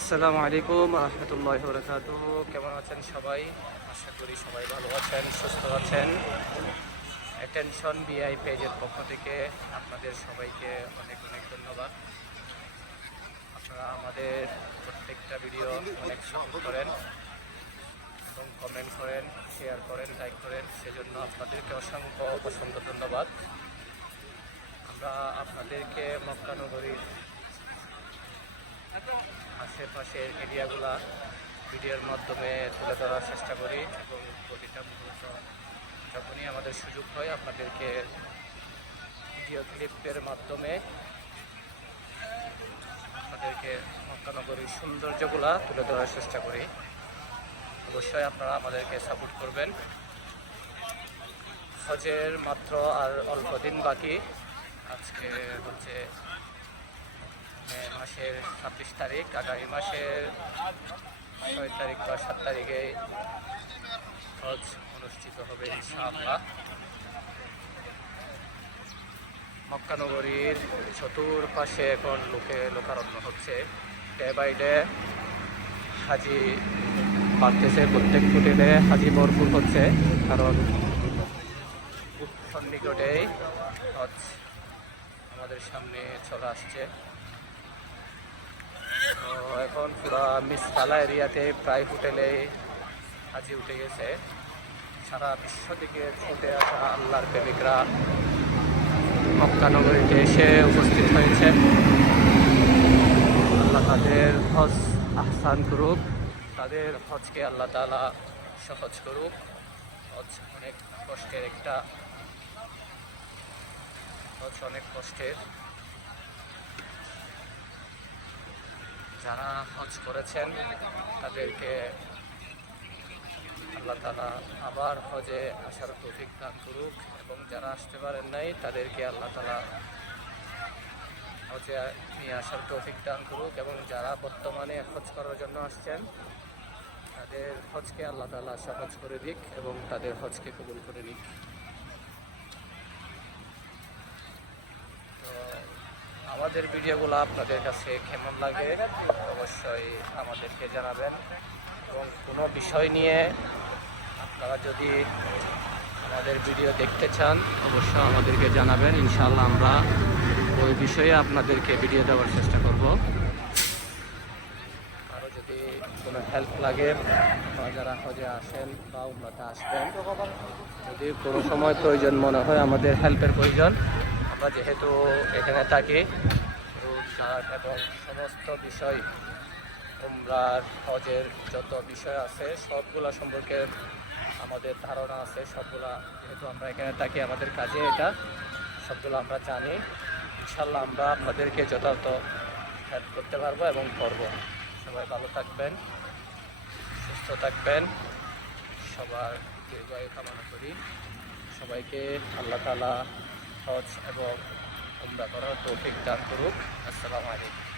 আসসালামু আলাইকুম রহমতুল্লাহ বরকাত কেমন আছেন সবাই? আশা করি সবাই ভালো আছেন, সুস্থ আছেন। অ্যাটেনশন বিআই পেজের পক্ষ থেকে আপনাদের সবাইকে অনেক অনেক ধন্যবাদ। আপনারা আমাদের প্রত্যেকটা ভিডিও অনেক সাপোর্ট করেন এবং কমেন্ট করেন শেয়ার করেন লাইক করেন। সেজন্য আপনাদেরকে অসংখ্য অসংখ্য ধন্যবাদ। আমরা আপনাদেরকে মক্কানগরীর আশেপাশের এরিয়াগুলা ভিডিওর মাধ্যমে তুলে ধরার চেষ্টা করি এবং প্রতিটা মুহূর্ত যখনই আমাদের সুযোগ হয় আপনাদেরকে ভিডিও ক্লিপের মাধ্যমে আপনাদেরকে মক্কানগরীর সৌন্দর্যগুলা তুলে ধরার চেষ্টা করি। অবশ্যই আপনারা আমাদেরকে সাপোর্ট করবেন। হজের মাত্র আর অল্প দিন বাকি। আজকে হচ্ছে মাসের ছাব্বিশ তারিখ, আগামী মাসের ছয় তারিখ বা সাত তারিখে হজ অনুষ্ঠিত হবে ইনশাআল্লাহ। মক্কানগরীর চতুর্পাশে এখন লোকে লোকারণ্য হচ্ছে। ডে বাই ডে হাজি বাড়তেছে, প্রত্যেক হোটেলে হাজি ভরপুর হচ্ছে, কারণ সন্নিকটেই হজ আমাদের সামনে চলে আসছে। এখন পুরা মিসকালা এরিয়াতে প্রায় হোটেলে হাজি উঠে গেছে। সারা বিশ্ব থেকে ছুটে আসা আল্লাহর প্রেমিকরা মক্কানগরীতে এসে উপস্থিত হয়েছে। আল্লাহ তাদের হজ আহসান করুক, তাদের হজকে আল্লাহ তালা সহজ করুক। হজ অনেক কষ্টের একটা হজ অনেক কষ্টের। যারা হজ করেছেন, তাদেরকে আল্লাহ তালা আবার হজে আসার তৌফিক দান করুক এবং যারা আসতে পারেন নাই, তাদেরকে আল্লাহ তালা হজে নিয়ে আসার তৌফিক দান করুক এবং যারা বর্তমানে হজ করার জন্য আসছেন, তাদের হজকে আল্লাহ তালা সহজ করে দিক এবং তাদের হজকে কবুল করে নিক। আমাদের ভিডিওগুলো আপনাদের কাছে কেমন লাগে অবশ্যই আমাদেরকে জানাবেন। এবং কোনো বিষয় নিয়ে আপনারা যদি আমাদের ভিডিও দেখতে চান, অবশ্যই আমাদেরকে জানাবেন। ইনশাল্লাহ আমরা ওই বিষয়ে আপনাদেরকে ভিডিও দেওয়ার চেষ্টা করব। আরও যদি কোনো হেল্প লাগে যারা হজে আসেন বা উন্নতে আসবেন, যদি কোনো সময় প্রয়োজন মনে হয় আমাদের হেল্পের প্রয়োজন আমরা যেহেতু এখানে থাকি রুট এবং সমস্ত বিষয় উমরার হজের যত বিষয় আছে, সবগুলা সম্পর্কে আমাদের ধারণা আছে, সবগুলা যেহেতু আমরা এখানে থাকি, আমাদের কাজে এটা, সবগুলো আমরা জানি। ইনশাল্লাহ আমরা আপনাদেরকে যথার্থ হেল্প করতে পারব এবং করব। সবাই ভালো থাকবেন, সুস্থ থাকবেন। সবার দীর্ঘায়ু কামনা করি। সবাইকে আল্লাহ তালা হজ এবং উমরা করার তৌফিক দান করুক। আসসালামু আলাইকুম।